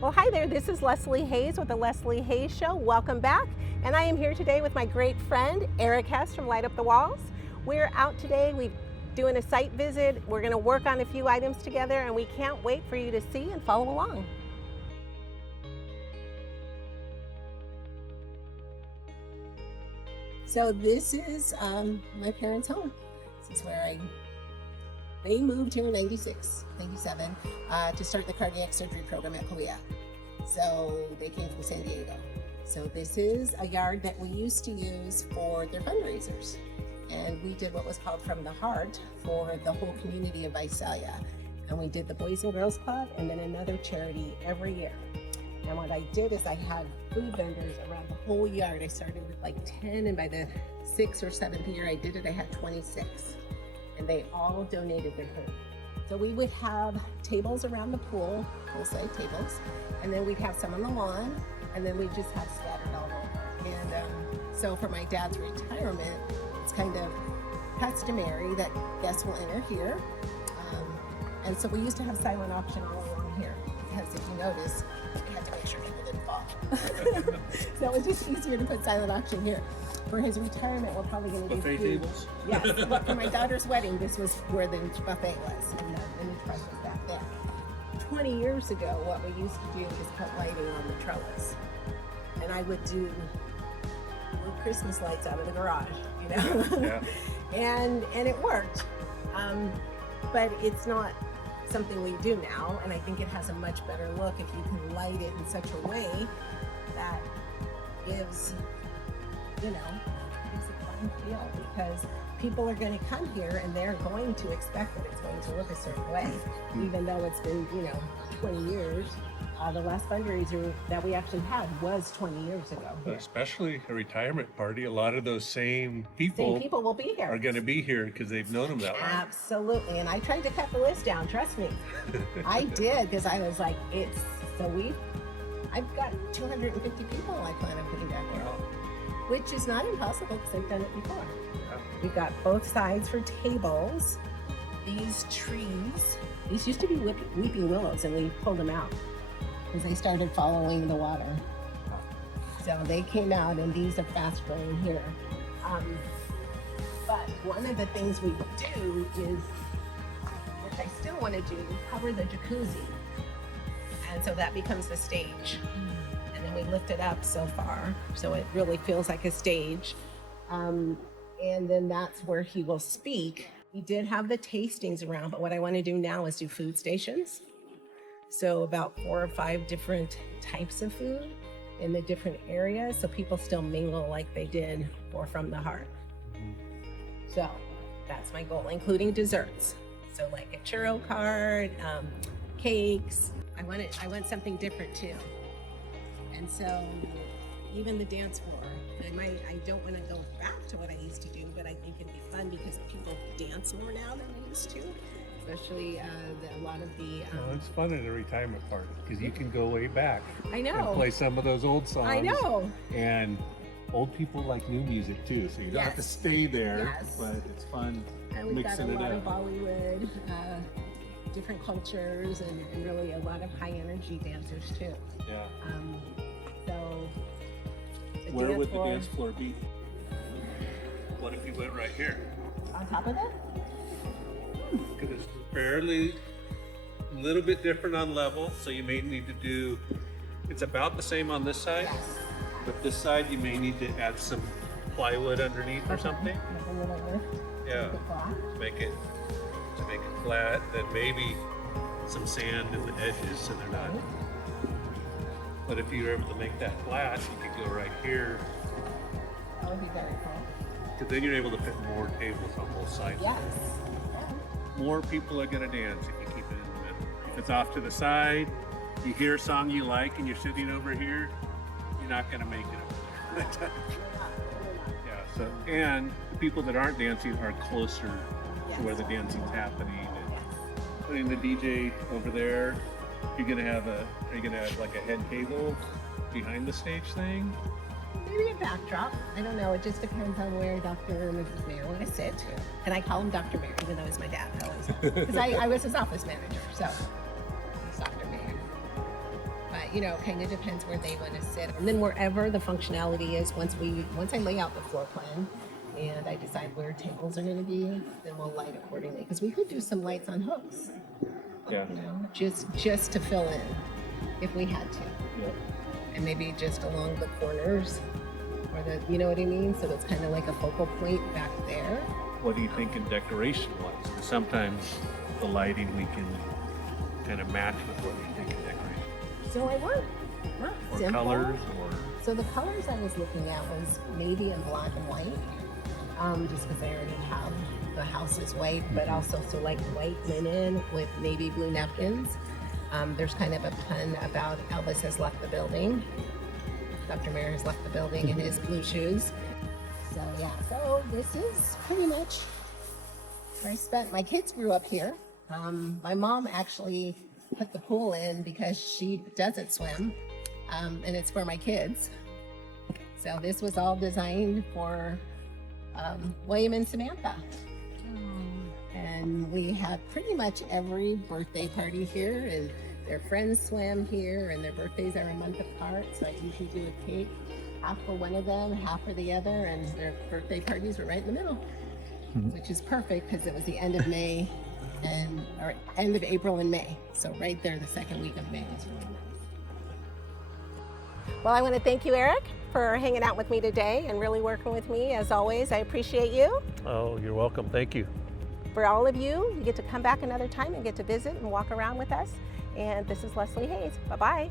Well, hi there. This is Leslie Hayes with the Leslie Hayes Show. Welcome back. And I am here today with my great friend, Erik Hess from Light Up the Walls. We're out today. We're doing a site visit. We're going to work on a few items together, and we can't wait for you to see and follow along. So this is my parents' home. This is where they moved here in 96, 97 to start the cardiac surgery program at Korea. So they came from San Diego. So this is a yard that we used to use for their fundraisers. And we did what was called From the Heart for the whole community of Visalia. And we did the Boys and Girls Club and then another charity every year. And what I did is I had food vendors around the whole yard. I started with like 10, and by the 6th or 7th year I did it, I had 26. And they all donated their food. So we would have tables around the pool, poolside tables, and then we'd have some on the lawn, and then we'd just have scattered all over. And so for my dad's retirement, it's kind of customary that guests will enter here. And so we used to have silent auction all along here, because if you notice, we had to make sure people didn't fall. So it was just easier to put silent auction here. For his retirement, we're probably going to do buffet food. tables? Yes, but for my daughter's wedding, this was where the buffet was, and the truck was back there. 20 years ago, what we used to do is put lighting on the trellis. And I would do little Christmas lights out of the garage, you know? Yeah. and it worked. But it's not something we do now, and I think it has a much better look if you can light it in such a way that gives a fun feel, because people are going to come here and they're going to expect that it's going to look a certain way, even though it's been 20 years. The last fundraiser that we actually had was 20 years ago. But especially a retirement party, a lot of those same people Will be here. are going to be here because they've known them that long. Absolutely, and I tried to cut the list down, trust me. I did, because I was like, I've got 250 people I plan on putting back here, which is not impossible because I've done it before. Yeah. We've got both sides for tables. These trees, these used to be weeping willows, and we pulled them out because they started following the water. So they came out, and these are fast growing here. But one of the things we do is, which I still want to do, cover the jacuzzi. And so that becomes the stage. And then we lift it up so far, so it really feels like a stage. And then that's where he will speak. We did have the tastings around, but what I want to do now is do food stations. So about 4 or 5 different types of food in the different areas, so people still mingle like they did for From the Heart. So that's my goal, including desserts. So like a churro cart, cakes. I want something different too. And so even the dance floor, I don't want to go back to what I used to do, but I think it'd be fun because people dance more now than they used to. Especially a lot of the... Well, it's fun at a retirement party because you can go way back. I know. And play some of those old songs. I know. And old people like new music too, so you don't have to stay there, but it's fun and we've got a mixing it lot up. of Bollywood, different cultures, and really a lot of high energy dancers too. Yeah. So Where would the dance floor be? What if you went right here? On top of it? Because it's fairly a little bit different on level, so you may need to do, it's about the same on this side, but this side you may need to add some plywood underneath or something. Like a little lift. Yeah, to make it flat, then maybe some sand in the edges so they're not. But if you were able to make that flat, you could go right here. That would be very cool. Because then you're able to fit more tables on both sides. Yes. More people are going to dance if you keep it in the middle. If it's off to the side, you hear a song you like and you're sitting over here, you're not going to make it over there. Yeah, so, and the people that aren't dancing are closer to where the dancing's happening. And putting the DJ over there, are you going to have like a head table behind the stage thing? Maybe a backdrop. I don't know. It just depends on where Dr. and Mrs. Mayer want to sit. And I call him Dr. Mayer, even though he's my dad. Because I was his office manager, so he's Dr. Mayer. But you know, kind of depends where they want to sit. And then wherever the functionality is, once I lay out the floor plan and I decide where tables are going to be, then we'll light accordingly. Because we could do some lights on hooks, Yeah. you know, just to fill in if we had to. Yeah. And maybe just along the corners or you know what I mean? So it's kind of like a focal point back there. What do you think in decoration wise? Because sometimes the lighting we can kind of match with what you think in decoration. So I want Or simple. colors or So the colors I was looking at was navy and black and white, just because I already have the house is white, but also so like white linen with navy blue napkins. There's kind of a pun about Elvis has left the building. Dr. Mayer has left the building in his blue shoes. So yeah, so this is pretty much where I spent. My kids grew up here. My mom actually put the pool in because she doesn't swim, and it's for my kids. So this was all designed for William and Samantha. And we have pretty much every birthday party here, and their friends swim here, and their birthdays are a month apart. So I usually do a cake, half for one of them, half for the other, and their birthday parties were right in the middle, which is perfect because it was the end of May or end of April and May. So right there, the second week of May is really nice. Well, I want to thank you, Eric, for hanging out with me today and really working with me. As always, I appreciate you. Oh, you're welcome. Thank you. For all of you, you get to come back another time and get to visit and walk around with us. And this is Leslie Hayes. Bye-bye.